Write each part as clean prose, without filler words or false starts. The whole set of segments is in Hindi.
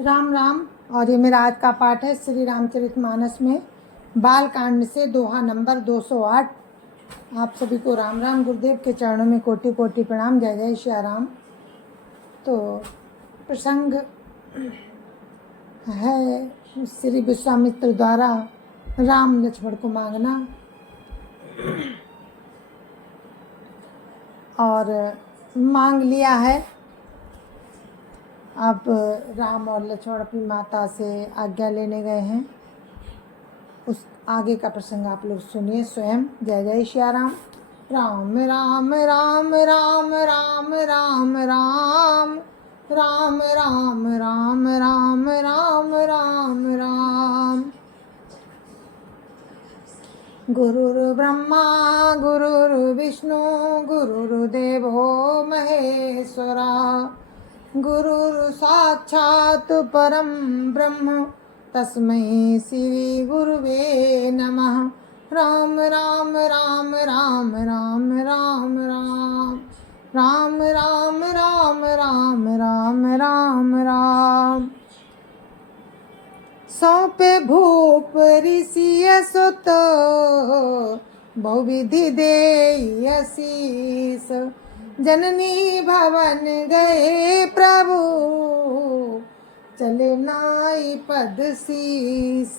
राम राम। और ये मेरा आज का पाठ है श्री रामचरितमानस में बाल कांड से दोहा नंबर 208। आप सभी को राम राम। गुरुदेव के चरणों में कोटि कोटि प्रणाम। जय जय श्री राम। तो प्रसंग है श्री विश्वामित्र द्वारा राम लक्ष्मण को मांगना। और मांग लिया है। अब राम और लक्ष्मण अपनी माता से आज्ञा लेने गए हैं। उस आगे का प्रसंग आप लोग सुनिए स्वयं। जय जय श्री राम। राम राम राम राम राम राम राम राम राम राम राम राम राम राम। गुरुर्ब्रह्मा गुरुर्विष्णु गुरुर्देवो महेश्वरा गुरुर् साक्षात् परं ब्रह्म तस्मै श्री गुरुवे नमः। राम राम राम राम राम राम राम राम राम राम राम राम राम राम। सौंपे भूप ऋषि सुत बहुविधि देय शीस। जननी भवन गए प्रभु चले नाई पद शीस।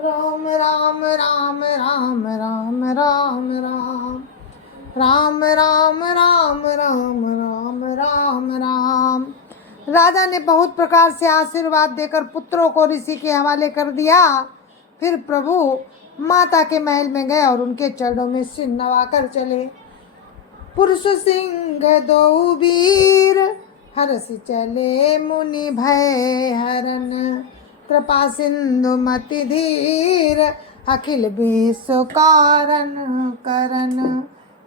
राम राम राम राम राम राम राम राम राम राम राम राम राम राम। राजा ने बहुत प्रकार से आशीर्वाद देकर पुत्रों को ऋषि के हवाले कर दिया। फिर प्रभु माता के महल में गए और उनके चरणों में सिर नवाकर चले। पुरुष सिंह दो वीर हर्ष चले मुनि भय हरन। कृपा सिंधु मति धीर अखिल विश्व कारण करन।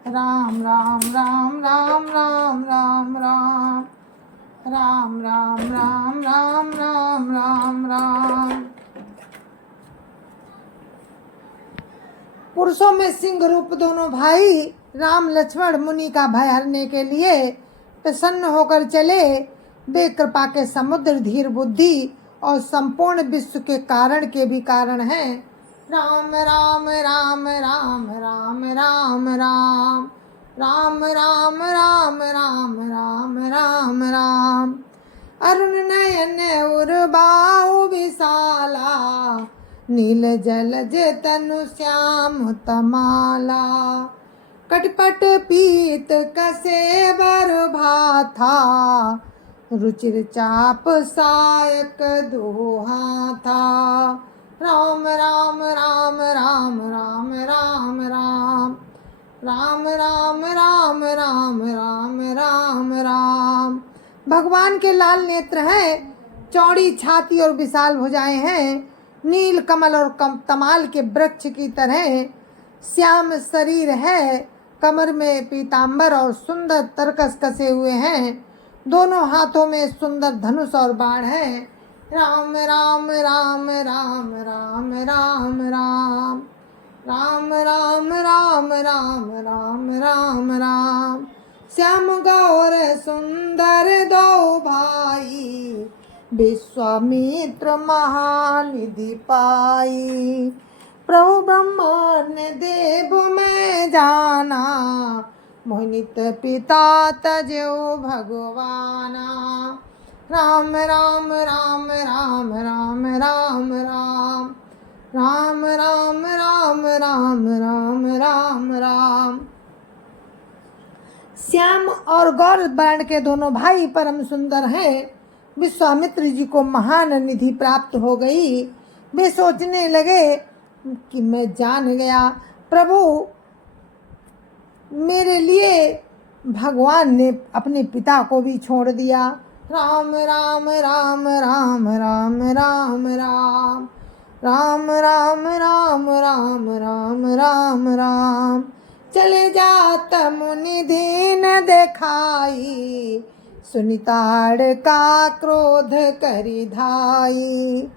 राम राम राम राम राम राम राम राम राम राम राम राम राम राम। पुरुषों में सिंह रूप दोनों भाई राम लक्ष्मण मुनि का भय हरने के लिए प्रसन्न होकर चले। वे कृपा के समुद्र धीर बुद्धि और संपूर्ण विश्व के कारण के भी कारण हैं। राम राम राम राम राम राम राम राम राम राम राम राम राम राम। अरुण नयन उर्बाहु विशाला नील जलज तनु श्याम तमाला। कटपट पीत कसे बर भाथा रुचिर चाप सायक दोहा था। राम राम राम राम राम राम राम राम राम राम राम राम राम राम। भगवान के लाल नेत्र हैं, चौड़ी छाती और विशाल भुजाएं हैं। नील कमल और तमाल के वृक्ष की तरह श्याम शरीर है। कमर में पीतांबर और सुंदर तरकस कसे हुए हैं। दोनों हाथों में सुंदर धनुष और बाण है। राम राम राम राम राम राम राम राम राम राम राम राम राम राम। श्याम गौर सुंदर दो भाई विश्वामित्र महानिधि पाई। प्रभु ब्रह्मांड देव में जाना मोहित पिता तजो भगवाना। राम राम राम राम राम राम राम राम राम राम राम राम राम राम। श्याम और गौर वर्ण के दोनों भाई परम सुंदर हैं। विश्वामित्र जी को महान निधि प्राप्त हो गई। वे सोचने लगे कि मैं जान गया, प्रभु मेरे लिए भगवान ने अपने पिता को भी छोड़ दिया। राम राम राम राम राम राम राम राम राम राम राम राम राम राम। चले जात मुनि दीन देखाई सुनिताड़ का क्रोध करि धाई।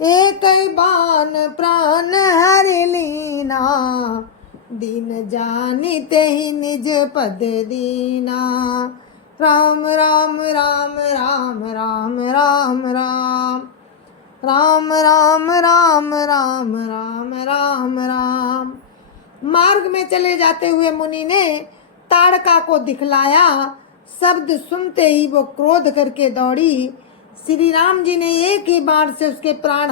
एक बान प्राण हरि लीना दीन जानिते ही निज पद दीना। राम राम राम राम राम राम राम राम राम राम राम राम राम राम। मार्ग में चले जाते हुए मुनि ने ताड़का को दिखलाया। शब्द सुनते ही वो क्रोध करके दौड़ी। श्री राम जी ने एक ही बाण से उसके प्राण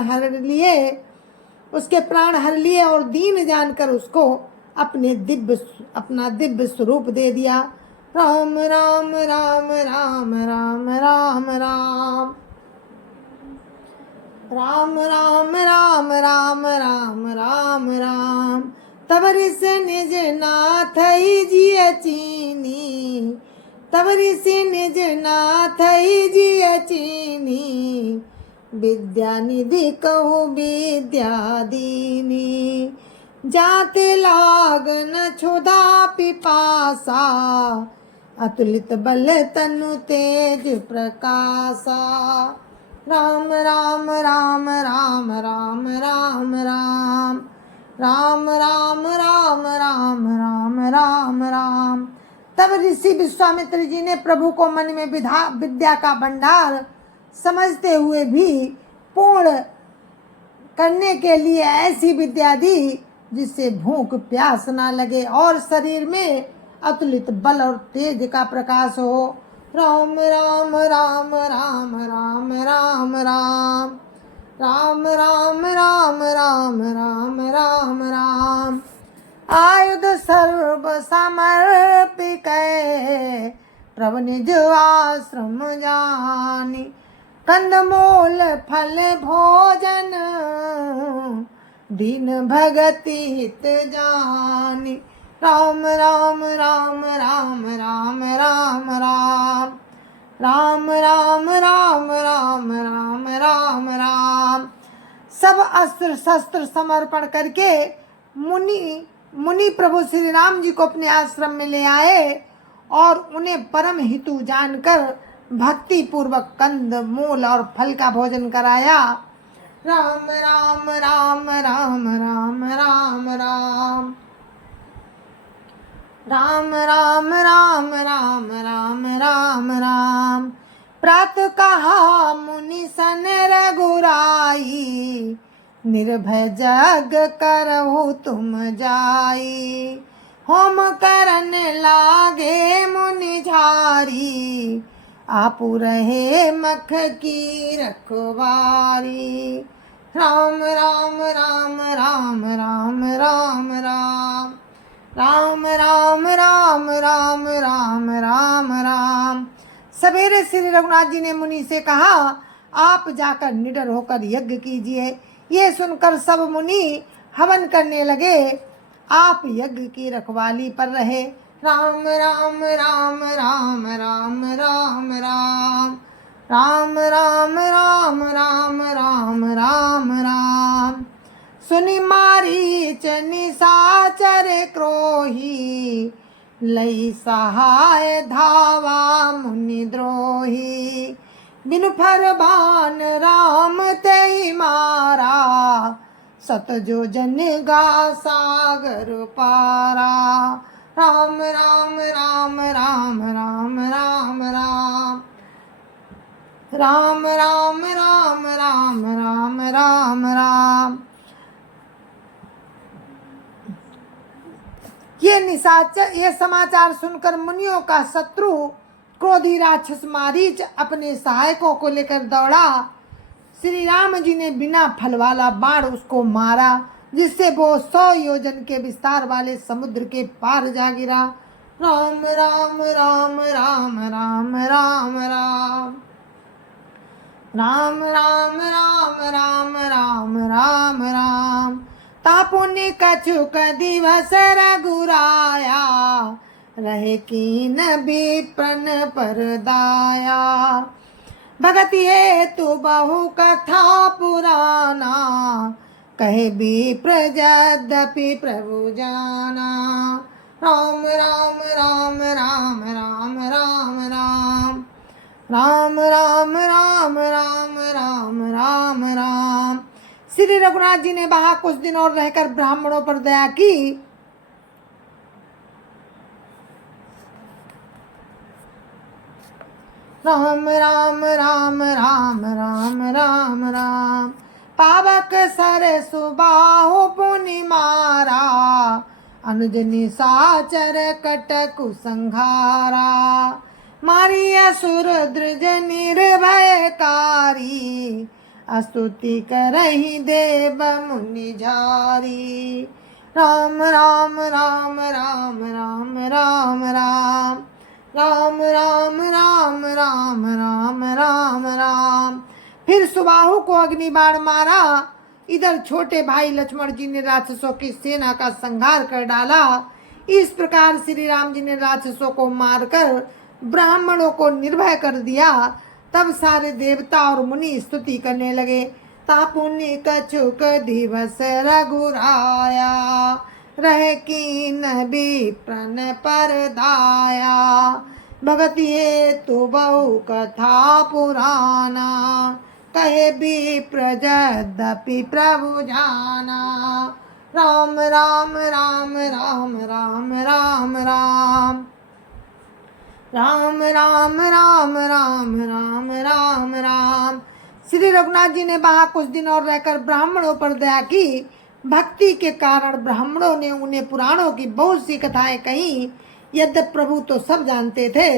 हर लिए और दीन जानकर उसको अपना दिव्य स्वरूप दे दिया। राम राम राम राम राम राम राम राम राम राम राम राम राम राम। तवरि से निज नाथ ही जिय चीनी, तवरि से निज नाथ ही जिय चीनी। विद्या निधि कहु विद्या दीनी, जाते लागन क्षुधा पिपासा। अतुलित बल तनु तेज प्रकाशा। राम राम राम राम राम राम राम राम राम राम राम राम राम राम। तब ऋषि विश्वामित्र जी ने प्रभु को मन में विद्या का भंडार समझते हुए भी पूर्ण करने के लिए ऐसी विद्या दी जिससे भूख प्यास ना लगे और शरीर में अतुलित बल और तेज का प्रकाश हो। राम राम राम राम राम राम राम राम राम राम राम राम राम राम। आयुध सर्व समर्पिक प्रभु निज आश्रम जानी। कंदमूल फल भोजन दीन भगति हित जानी। राम राम राम राम राम राम राम राम राम राम राम राम राम राम। सब अस्त्र शस्त्र समर्पण करके मुनि प्रभु श्री राम जी को अपने आश्रम में ले आए और उन्हें परम हितु जानकर भक्ति पूर्वक कंद मूल और फल का भोजन कराया। राम राम राम राम राम राम राम राम राम राम राम राम राम राम। प्रातः कहा मुनि सन रघुराई, निर्भय जग करहु तुम जाई। होम करन लागे मुनि झारी, आपु रहे मख की रखवारी। राम राम राम राम राम राम राम राम राम राम राम राम राम राम। सवेरे श्री रघुनाथ जी ने मुनि से कहा, आप जाकर निडर होकर यज्ञ कीजिए। ये सुनकर सब मुनि हवन करने लगे। आप यज्ञ की रखवाली पर रहे। राम राम राम राम राम राम राम राम राम राम राम राम राम राम। सुनि मारीच निशाचर क्रोही, लई सहाय धावा मुनि द्रोही। बिनु फरमान राम तै मारा, सत जो जन गा सागर पारा। राम राम राम राम राम राम राम राम राम राम राम राम राम राम। ये समाचार सुनकर मुनियों का शत्रु क्रोधी राक्षस मारीच अपने सहायकों को लेकर दौड़ा। श्री राम जी ने बिना फल वाला बाण उसको मारा, जिससे वो 100 योजन के विस्तार वाले समुद्र के पार जा गिरा। राम राम राम राम राम राम राम राम राम राम राम राम राम राम। तापुनि कछुक दिवस रघुराया, रहे कीन विप्रन पर दाया। भगति हेतु बहु कथा पुराना, कहे विप्र यद्यपि प्रभु जाना। राम राम राम राम राम राम राम राम राम राम राम राम राम राम। श्री रघुनाथ जी ने वहां कुछ दिन और रहकर ब्राह्मणों पर दया की। राम राम राम राम राम राम राम। पावक सर सुबाहु पुनि मारा, अनुज निशाचर कटकु संघारा। मारी असुर द्रुज निर्भयकारी, स्तुति करहि देव मुनि झारी। राम राम राम राम राम राम राम। राम राम राम राम राम राम राम। फिर सुबाहु को अग्नि बाण मारा। इधर छोटे भाई लक्ष्मण जी ने राक्षसों की सेना का संहार कर डाला। इस प्रकार श्री राम जी ने राक्षसों को मारकर ब्राह्मणों को निर्भय कर दिया। तब सारे देवता और मुनि स्तुति करने लगे। तापुनि कछुक दिवस रघुराया, रह कीन विप्रन पर दाया। भगत हेतु बहु कथा पुराना, कहे विप्र यद्यपि प्रभु जाना। राम राम राम राम राम राम राम। राम राम राम राम राम राम राम। श्री रघुनाथ जी ने वहां कुछ दिन और रहकर ब्राह्मणों पर दया की। भक्ति के कारण ब्राह्मणों ने उन्हें पुराणों की बहुत सी कथाएं कही। यद्यपि प्रभु तो सब जानते थे।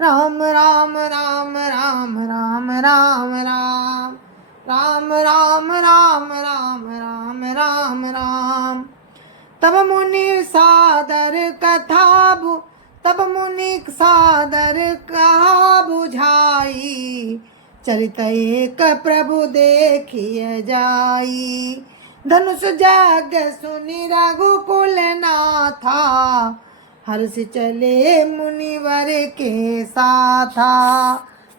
राम राम राम राम राम राम राम। राम राम राम राम राम राम राम। तब मुनि सादर कहा बुझाई, चरित एक प्रभु देखिए जाई। धनुष जाग सुनि रघुकुल नाथा, हर्ष चले मुनिवर के साथा।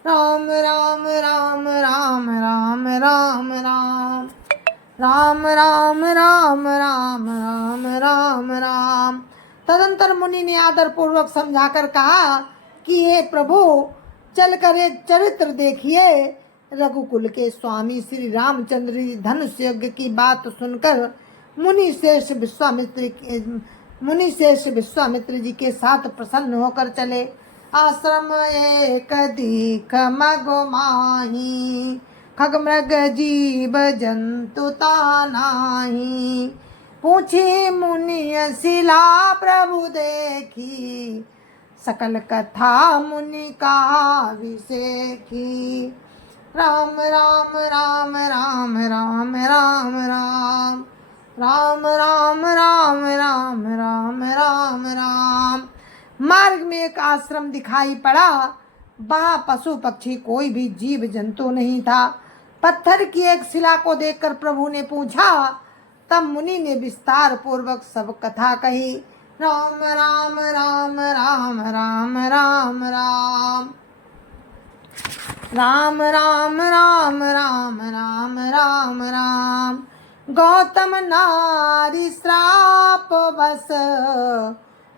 राम राम राम राम राम राम राम। राम राम राम राम राम राम राम। तदंतर मुनि ने आदर पूर्वक समझाकर कहा कि हे प्रभु, चलकर एक चरित्र देखिए। रघुकुल के स्वामी श्री रामचंद्र जी धनुष यज्ञ की बात सुनकर मुनि शेष विश्वामित्र जी के साथ प्रसन्न होकर चले। आश्रम एक दीख मगो माही, खग मृग जीव जंतु तानाही। पूछे मुनि शिला प्रभु देखी, सकल कथा मुनि कहा विसेखी। राम राम राम राम राम राम राम। राम राम राम राम राम राम राम। मार्ग में एक आश्रम दिखाई पड़ा। वहां पशु पक्षी कोई भी जीव जंतु नहीं था। पत्थर की एक शिला को देखकर प्रभु ने पूछा। तब मुनि ने विस्तार पूर्वक सब कथा कही। राम राम राम राम राम राम राम। राम राम राम राम राम राम राम। गौतम नारी श्राप बस,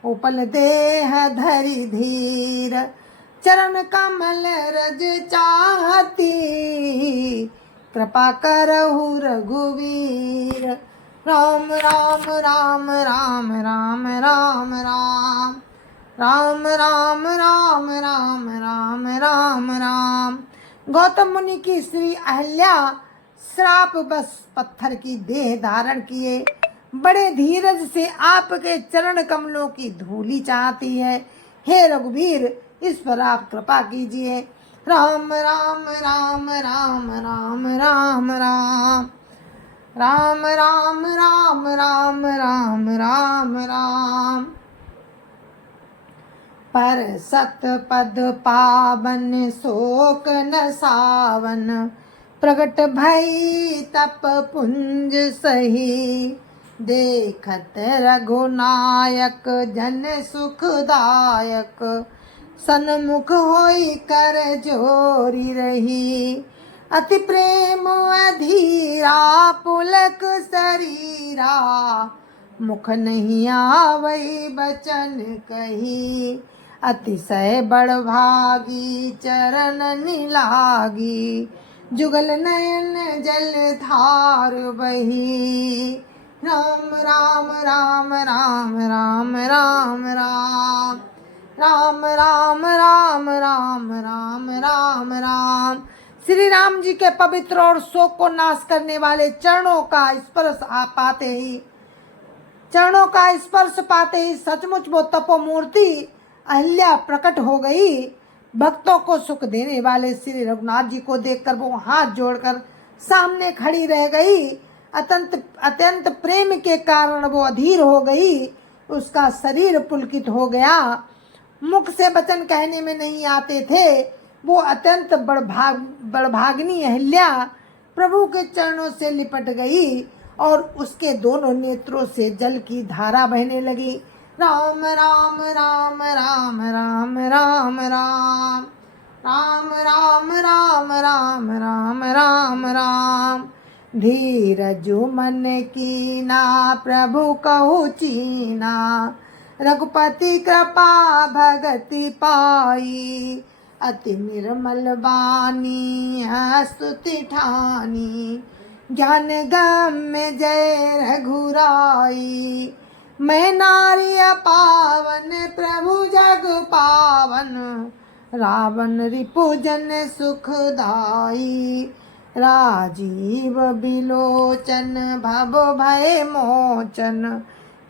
उपल देह धरि धीर। चरण कमल रज चाहती, कृपा करहु रघुवीर। राम राम राम राम राम राम राम। राम राम राम राम राम राम राम। गौतम मुनि की श्री अहल्या श्राप बस पत्थर की देह धारण किए बड़े धीरज से आपके चरण कमलों की धूली चाहती है। हे रघुवीर, इस पर आप कृपा कीजिए। राम राम राम राम राम राम राम। राम राम राम राम राम राम राम। पर सत पद पावन शोक न सावन, प्रगट भई तप पुंज सही। देखत रघुनायक जन सुखदायक, सन्मुख होई कर जोरी रही। अति प्रेम अधीरा पुलक शरीरा, मुख नहीं आवई बचन कही। अतिशय बड़भागी चरण निलागी, जुगल नयन जल धार बही। राम राम राम राम राम राम राम। राम राम राम राम राम राम राम। श्री राम जी के पवित्र और शोक को नाश करने वाले चरणों का स्पर्श पाते ही सचमुच वो तपोमूर्ति अहिल्या प्रकट हो गई। भक्तों को सुख देने वाले श्री रघुनाथ जी को देखकर वो हाथ जोड़कर सामने खड़ी रह गई। अत्यंत प्रेम के कारण वो अधीर हो गई। उसका शरीर पुलकित हो गया। मुख से वचन कहने में नहीं आते थे। वो अत्यंत बड़भागिनी अहिल्या प्रभु के चरणों से लिपट गई और उसके दोनों नेत्रों से जल की धारा बहने लगी। राम राम राम राम राम राम राम राम राम राम राम राम राम राम। धीरजु मन कीना प्रभु कहु चीना, रघुपति कृपा भगति पाई। अति निर्मल वाणी स्तुति ठानी, ज्ञान गम्य जय रघुराई। मैं नारी पावन प्रभु जग पावन, रावण रिपुजन सुखदाई। राजीव बिलोचन भव भय मोचन,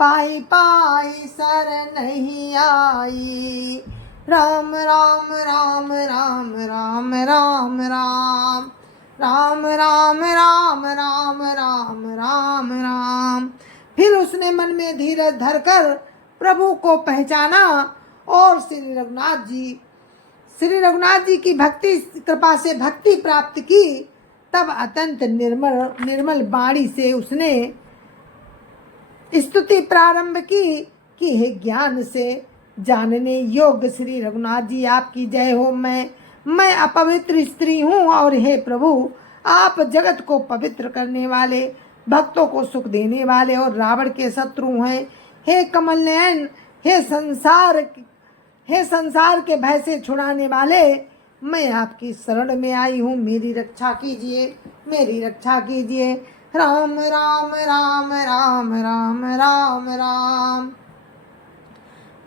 पाई पाई शरणहि आई। राम राम राम राम राम राम राम राम राम राम राम राम राम राम। फिर उसने मन में धीरज धरकर प्रभु को पहचाना और श्री रघुनाथ जी की भक्ति कृपा से भक्ति प्राप्त की। तब अत्यंत निर्मल वाणी से उसने स्तुति प्रारंभ की कि हे ज्ञान से जानने योग्य श्री रघुनाथ जी, आपकी जय हो। मैं अपवित्र स्त्री हूँ और हे प्रभु, आप जगत को पवित्र करने वाले, भक्तों को सुख देने वाले और रावण के शत्रु हैं। हे कमल नयन, हे संसार के भय से छुड़ाने वाले, मैं आपकी शरण में आई हूँ। मेरी रक्षा कीजिए, मेरी रक्षा कीजिए। राम राम राम राम राम राम राम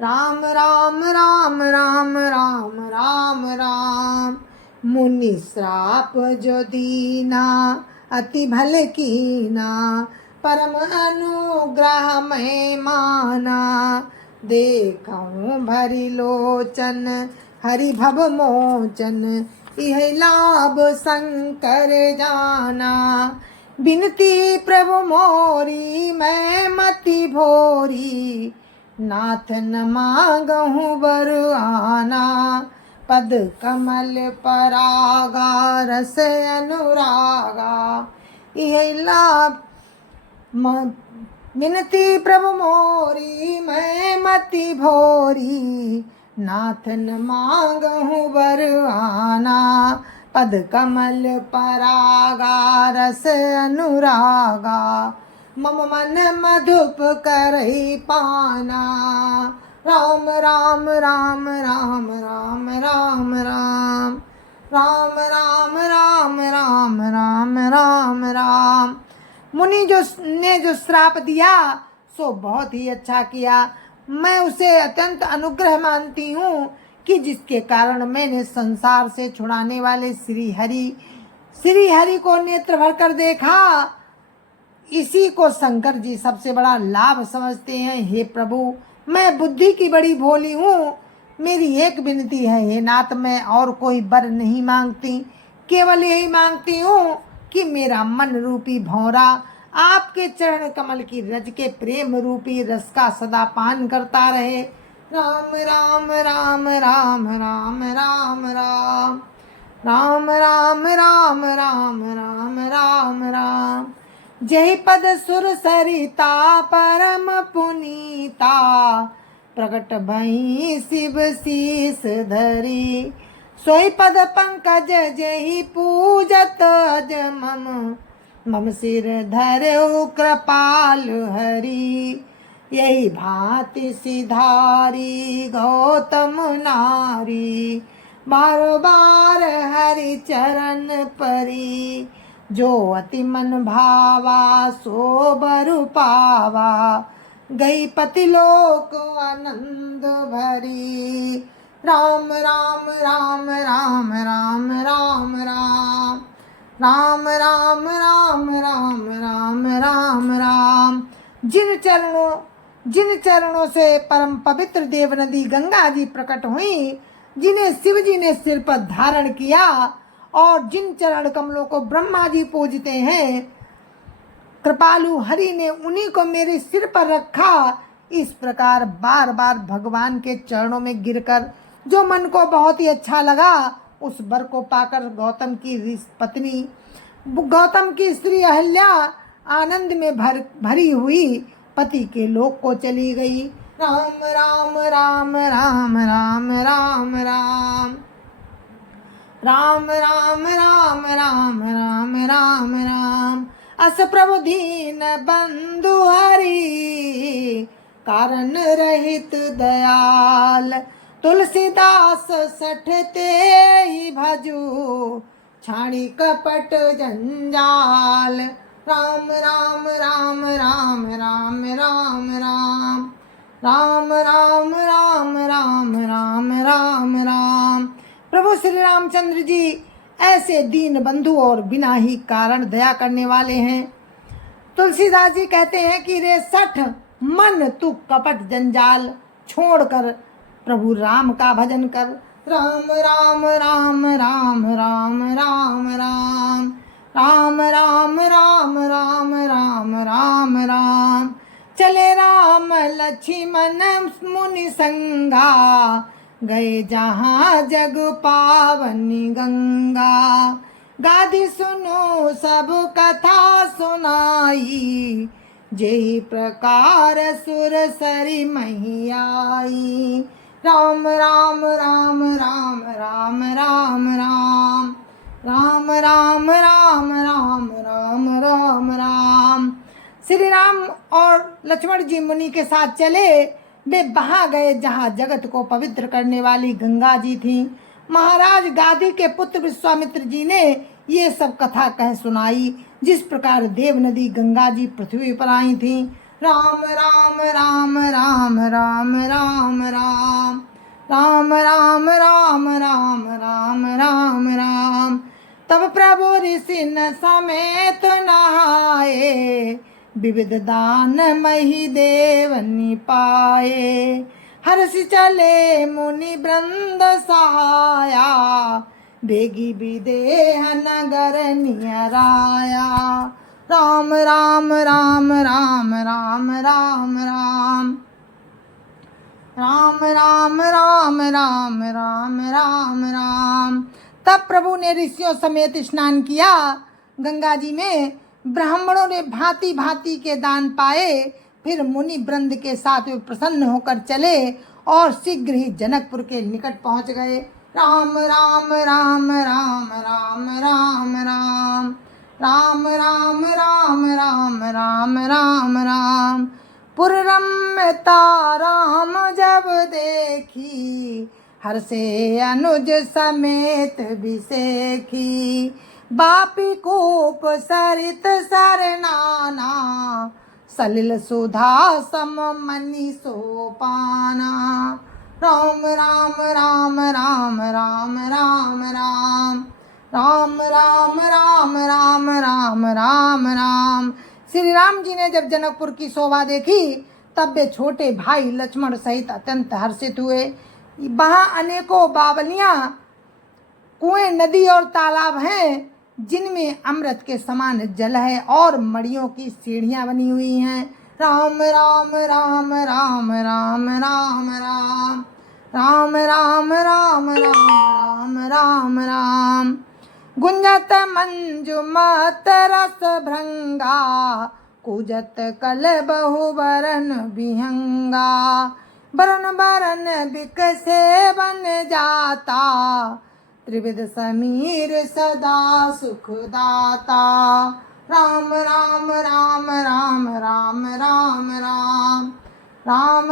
राम राम राम राम राम राम राम। मुनि श्राप जो दीना, अति भले कीना, परम अनुग्रह मैं माना। देखऊं भरी लोचन, हरि भव मोचन, यह लाभ शंकर जाना। बिनती प्रभु मोरी मैं मति भोरी, नाथ न मांगहूँ बर आना। पद कमल परागा रस अनुरागा, यह लाभ बिनती प्रभु मोरी मैं मति भोरी, नाथ न मांगहूँ बर आना। पद कमल परागा रस अनुरागा, मम मन मधुप करहि पाना। राम राम राम राम राम राम राम राम राम राम राम राम राम राम। मुनि ने जो श्राप दिया सो बहुत ही अच्छा किया। मैं उसे अत्यंत अनुग्रह मानती हूँ कि जिसके कारण मैंने संसार से छुड़ाने वाले श्री हरि को नेत्र भर कर देखा। इसी को शंकर जी सबसे बड़ा लाभ समझते हैं। हे प्रभु, मैं बुद्धि की बड़ी भोली हूँ। मेरी एक विनती है हे नाथ, मैं और कोई वर नहीं मांगती, केवल यही मांगती हूँ कि मेरा मन रूपी भौरा आपके चरण कमल की रज के प्रेम रूपी रस का सदा पान करता रहे। राम राम राम राम राम राम राम राम राम राम राम राम राम राम। जय पद सुर सरिता परम पुनीता, प्रकट भई शिव शीस धरी। सोई पद पंकज जहि पूजत अज मम सिर धरऊ कृपाल हरि। यही भांति सिधारी गौतम नारी, बार बार हरि चरण परी। जो अति मन भावा सो बरु पावा, गई पतिलोक आनंद भरी। राम राम राम राम राम राम राम राम राम राम राम राम राम राम। जिन चरणों से परम पवित्र देव नदी गंगा जी प्रकट हुई, जिन्हें शिव जी ने सिर पर धारण किया और जिन चरण कमलों को ब्रह्मा जी पूजते हैं, कृपालु हरि ने उन्हीं को मेरे सिर पर रखा। इस प्रकार बार बार भगवान के चरणों में गिरकर जो मन को बहुत ही अच्छा लगा, उस वर को पाकर गौतम की स्त्री अहल्या आनंद में भरी हुई पति के लोक को चली गई। राम राम राम राम राम राम राम राम राम राम राम राम राम राम। अस प्रभु दीन बंधु हरि, कारण रहित दयाल। तुलसीदास सठते ही भजू, छाणी कपट जंजाल। राम राम राम राम राम राम राम राम राम राम राम राम राम राम। प्रभु श्री रामचंद्र जी ऐसे दीन बंधु और बिना ही कारण दया करने वाले हैं। तुलसीदास जी कहते हैं कि रे सठ मन तू कपट जंजाल, छोड़कर प्रभु राम का भजन कर। राम राम राम राम राम राम राम राम राम राम राम राम राम राम। चले राम लक्ष्मण मुनि संगा, गए जहाँ जग पावनी गंगा। गादी सुनो सब कथा सुनाई, जेहि प्रकार सुर सरी मही आई। राम राम राम राम राम राम राम राम राम राम राम राम राम राम। श्री राम और लक्ष्मण जी मुनि के साथ चले। वे वहां गए जहां जगत को पवित्र करने वाली गंगा जी थीं। महाराज गादी के पुत्र विश्वामित्र जी ने ये सब कथा कह सुनाई, जिस प्रकार देव नदी गंगा जी पृथ्वी पर आई थीं। राम राम राम राम राम राम राम राम राम राम राम राम राम राम। तब प्रभु ऋषि न समेत नहाए, विविध दान मही देवनी पाए। हर्ष चले मुनि वृंद सहाया, बेगी विदेह नगर नियराया। राम राम राम राम राम राम राम राम राम राम राम राम राम राम। तब प्रभु ने ऋषियों समेत स्नान किया। गंगा जी में ब्राह्मणों ने भांति भांति के दान पाए। फिर मुनि वृंद के साथ वे प्रसन्न होकर चले और शीघ्र ही जनकपुर के निकट पहुंच गए। राम राम राम राम राम राम राम राम राम राम राम राम राम राम। पुररम्यता राम जब देखी, हर्षे अनुज समेत विसेखी। बापी कूप सरित सरनाना, सलिल सुधा सम मनि सोपाना। राम राम राम राम राम राम राम राम राम राम राम राम राम राम। श्री राम जी ने जब जनकपुर की शोभा देखी, तब वे छोटे भाई लक्ष्मण सहित अत्यंत हर्षित हुए। वहाँ अनेकों बावलियाँ, कुएं, नदी और तालाब हैं, जिनमें अमृत के समान जल है और मड़ियों की सीढ़ियाँ बनी हुई हैं। राम राम राम राम राम राम राम राम राम राम राम राम राम राम। गुंजत मंजुमत रस भृंगा, कुजत कल बहु बरन विहंगा। बरन बरन बिकसे बन जाता, त्रिविध समीर सदा सुखदाता। राम राम राम राम राम राम राम राम राम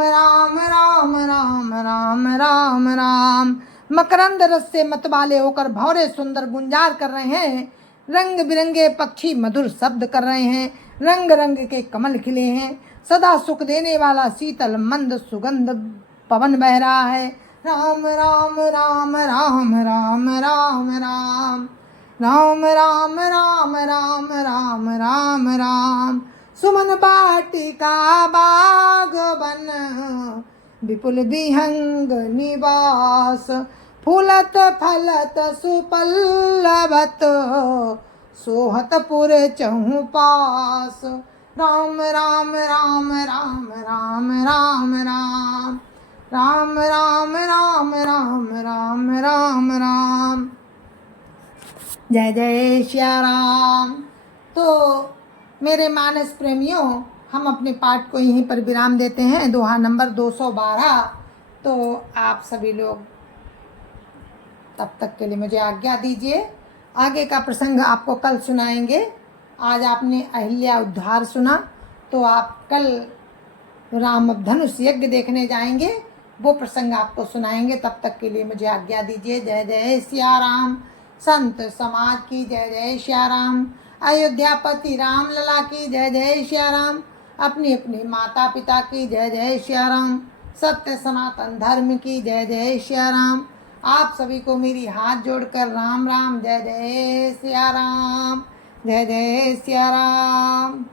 राम राम राम राम राम। मकरंद रस से मतवाले होकर भौरे सुंदर गुंजार कर रहे हैं। रंग बिरंगे पक्षी मधुर शब्द कर रहे हैं। रंग रंग के कमल खिले हैं। सदा सुख देने वाला शीतल मंद सुगंध पवन बह रहा है। राम राम राम राम राम राम राम राम राम राम राम राम राम राम। सुमन बाटिका बाग बन विपुल विहंग निवास। फूलत फलत सुपल्लवत सोहत पुर चहु पास। राम राम राम राम राम राम राम राम राम राम राम राम राम राम। जय जय श्या राम। तो मेरे मानस प्रेमियों, हम अपने पाठ को यहीं पर विराम देते हैं। दोहा नंबर 212। तो आप सभी लोग तब तक के लिए मुझे आज्ञा दीजिए। आगे का प्रसंग आपको कल सुनाएंगे। आज आपने अहिल्या उद्धार सुना, तो आप कल राम धनुष यज्ञ देखने जाएंगे, वो प्रसंग आपको सुनाएंगे। तब तक के लिए मुझे आज्ञा दीजिए। जय जय सिया राम। संत समाज की जय जय श्या राम। अयोध्यापति राम लला की जय जय श्या राम। अपनी अपनी माता पिता की जय जय श्या राम। सत्य सनातन धर्म की जय जय श्या राम। आप सभी को मेरी हाथ जोड़कर राम राम। जय जय सिया राम। जय जय सिया राम।